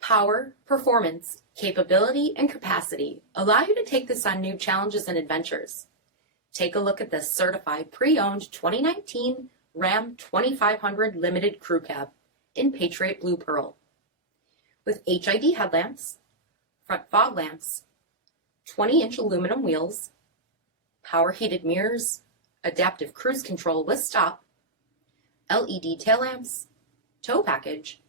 Power, performance, capability, and capacity allow you to take this on new challenges and adventures. Take a look at this certified pre-owned 2019 Ram 2500 Limited Crew Cab in Patriot Blue Pearl. With HID headlamps, front fog lamps, 20-inch aluminum wheels, power heated mirrors, adaptive cruise control with stop, LED tail lamps, tow package,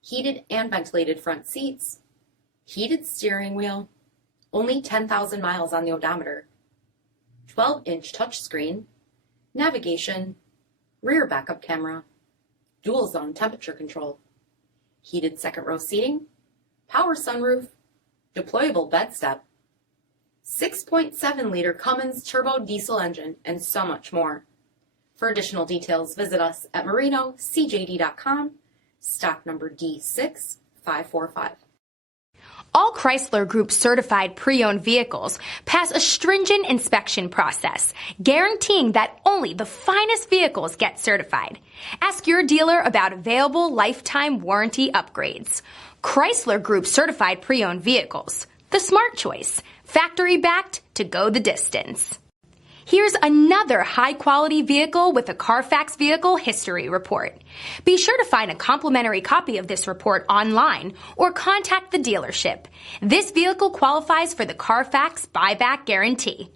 heated and ventilated front seats, heated steering wheel, only 10,000 miles on the odometer, 12-inch touchscreen, navigation, rear backup camera, dual zone temperature control, heated second row seating, power sunroof, deployable bed step, 6.7-liter Cummins turbo diesel engine, and so much more. For additional details, visit us at marinocjd.com, stock number D6545. All Chrysler Group certified pre-owned vehicles pass a stringent inspection process, guaranteeing that only the finest vehicles get certified. Ask your dealer about available lifetime warranty upgrades. Chrysler Group certified pre-owned vehicles, the smart choice, factory backed to go the distance. Here's another high-quality vehicle with a Carfax Vehicle History Report. Be sure to find a complimentary copy of this report online or contact the dealership. This vehicle qualifies for the Carfax Buyback Guarantee.